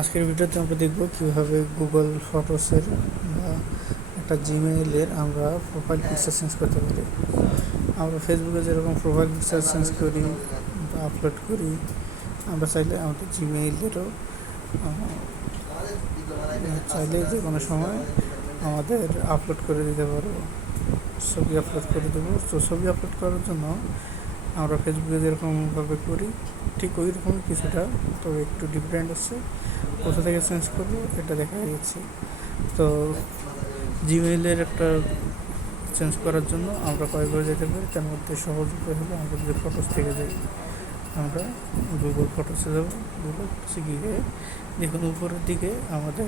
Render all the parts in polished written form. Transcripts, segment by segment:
আজকের ভিডিওতে আমরা দেখব কীভাবে গুগল ফটোসের বা একটা জিমেইলের আমরা প্রোফাইল পিকচার চেঞ্জ করতে পারি। আমরা ফেসবুকে যেরকম প্রোফাইল পিকচার চেঞ্জ করি বা আপলোড করি, আমরা চাইলে আমাদের জিমেইলেরও চাইলে যে কোনো সময় আমাদের আপলোড করে দিতে পারবো, ছবি আপলোড করে দেবো। তো ছবি আপলোড করার জন্য আমরা ফেসবুকে যেরকমভাবে করি ঠিক ওই রকমই কিছুটা, তবে একটু ডিফারেন্ট আছে। কোথা থেকে চেঞ্জ করবো এটা দেখা যাচ্ছে। তো জিমেইলের একটা চেঞ্জ করার জন্য আমরা কয়েকবার যেতে পারি। তার মধ্যে সহজ উপায় হলো আমরা যদি ফটোস থেকে যাই, আমরা গুগল ফটোসে যাব। গুগল ফটোসে গিয়ে দেখুন উপরের দিকে আমাদের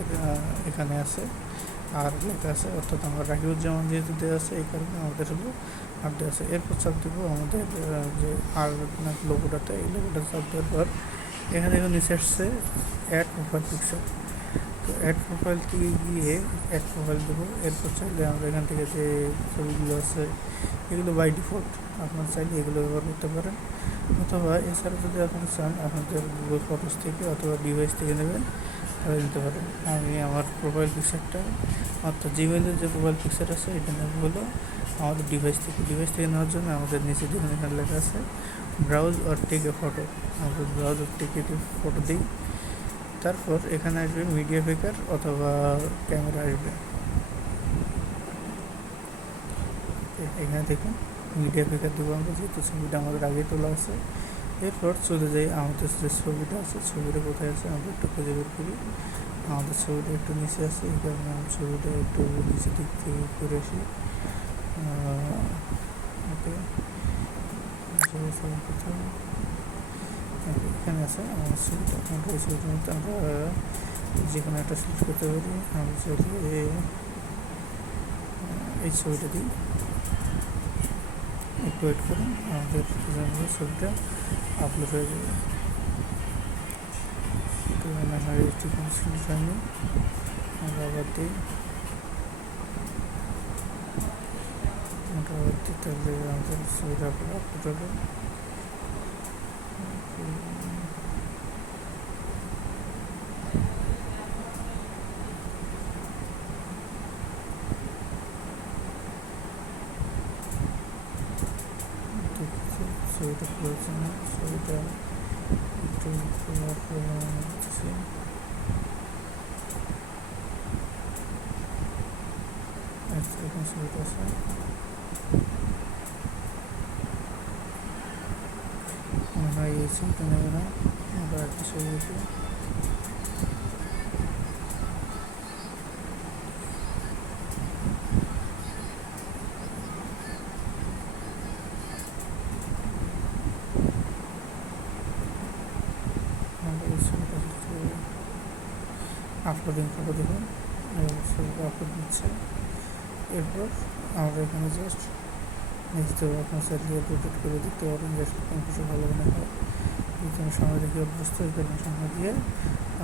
এখানে আছে আর লেখা আছে, অর্থাৎ আমরা রাকিবুজ্জামান যেহেতু দেওয়া আছে এই কারণে আমাদের হলো আর দেওয়া আছে। এরপর চাপ দেবো আমাদের যে আর লোগোটাতে, এই লোগোটা চাপ দেওয়ার পর এখানে এখন নিচে আসছে অ্যাড প্রোফাইল পিকচার। তো অ্যাড প্রোফাইল থেকে গিয়ে অ্যাড প্রোফাইল দেবো। এরপর চাইলে আমরা এখান থেকে যে ছবিগুলো আছে এগুলো বাই ডিফল্ট, আপনারা চাইলে এগুলো ব্যবহার করতে পারেন, অথবা এছাড়া যদি আপনারা চান আপনাদের গুগল ফটোস থেকে অথবা ডিভাইস থেকে নেবেন তাহলে নিতে পারেন। আমি আমার প্রোফাইল পিকচারটা, অর্থাৎ জিমেইলের যে প্রোফাইল পিকচার আছে এটা নেব হলো আমাদের ডিভাইস থেকে নেওয়ার জন্য আমাদের নিচে দেখুন এখানে লেখা আছে browse or take a photo. আমরা browse or take a photo দিই, তারপর এখানে আসবে মিডিয়া পিকার অথবা ক্যামেরা আসবে। এখানে দেখুন মিডিয়া পিকার দেবো আমরা, যেহেতু ছবিটা আমাদের আগে তোলা আছে। এরপর চলে যাই আমাদের যে ছবিটা আছে, ছবিটা কোথায় আছে আমরা একটু খুঁজে বের করি। আমাদের ছবিটা একটু নিচে আছে, এই কারণে আমি ছবিটা একটু নিচে দিক থেকে করে আসি। ওকে, এখানে আছে আমার ছবিটা। আমরা এই ছবিটার মধ্যে আমরা যে কোনো একটা সিলেক্ট করতে পারি। আমরা চাইলে এই ছবিটা দিই, একটু ওয়েট করুন, আমাদের ছবিটা আপলোড হয়ে যাবে। তো আমার ঠিক সিলেক্ট হয়নি, আমরা আবার দিই, মোটামুটি তাহলে আমাদের ছবিটা আপলোড হবে। ছবিটা প্রয়োজন না, ছবিটা একটু হচ্ছে। এখন ছবিটা আছে, মনে হয় এই ছবিটা নেবে না, আমরা একটা ছবি দেখি। আপলোডিং ফটো দেখুন, ছবিটা আপলোড দিচ্ছে। এরপর আমরা এখানে জাস্ট নেক্সট দেবো। আপনার চাইলে আপলোড করে দিতে পারেন, জাস্ট কোনো কিছু ভালো মনে হয়। যেহেতু আমি সময় দেখে অভ্যস্ত, এই কারণে সময় দিয়ে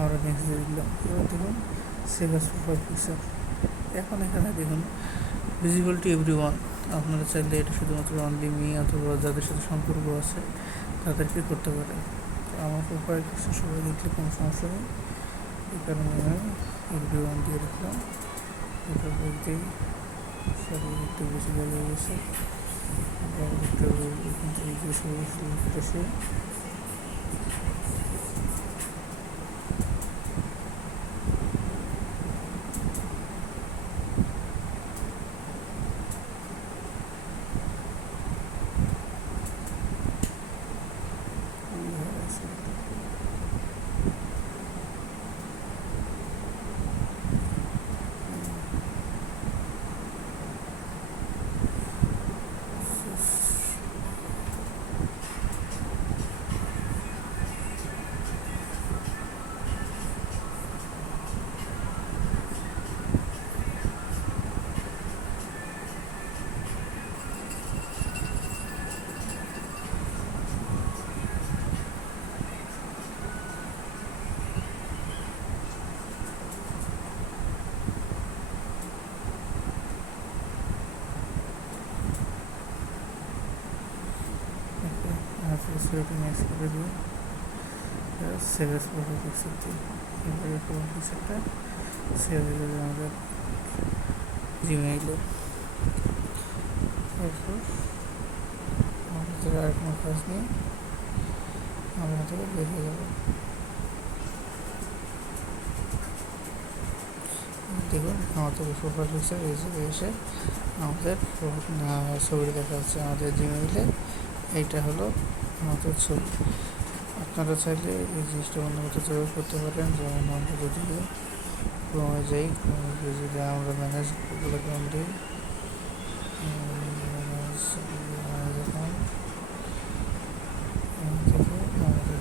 আমরা নেক্সট দিয়ে দিলাম। এবার দেখুন সেভ অ্যাজ প্রোফাইল পিকচার। এখন এখানে দেখুন ভিজিবল টু এভরিওয়ান, আপনারা চাইলে এটা শুধুমাত্র অনলি মি অথবা যাদের সাথে সম্পর্ক আছে তাদেরকে করতে পারে। তো আমার প্রোফাইল পিকচার সবাই দেখলে কোনো সমস্যা নেই, এই কারণে আমি এভরিওয়ান দিয়ে রাখলাম। এটা বলতেই সরি একটু বেশি জায়গা হয়ে গেছে, একটু এখান থেকে এসে সেটা নেক্সট করে দিয়ে সেভ অ্যাজ প্রোফাইল পিকচার দিই। এবার প্রোফাইল পিকচারটা সেভ হয়ে যাবে আমাদের জিমেইলে। এরপর আমাদের আর কোনো কাজ নেই, আমরা থেকে বের হয়ে যাবো। দেখুন আমাদের প্রোফাইল পিকচার এসে আমাদের ছবিটা দেখা যাচ্ছে আমাদের জিমেইলে। এইটা হলো আমাদের ছবি। আপনারা চাইলে এই জিনিসটা অন্য কোথাও করতে পারেন, যেমন আমরা যদি ক্রমে যাই, যদি আমরা ম্যানেজ গুগল অ্যাকাউন্ট দিই, আমাদের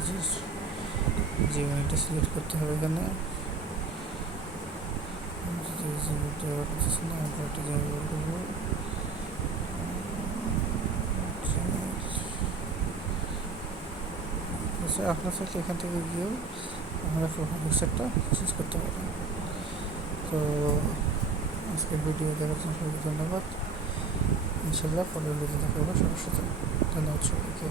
জিমেইলটা সিলেক্ট করতে হবে। এখানে আমরা একটা জিমেইল করবো। আপনার সাথে এখান থেকে গিয়েও আমরা প্রোফাইল পিকচারটা চেঞ্জ করতে পারেন। তো আজকের ভিডিও দেখার জন্য সবাইকে ধন্যবাদ। ইনশাল্লাহ পরের ভিডিও দেখা হবে সবার সাথে। ধন্যবাদ সবাইকে।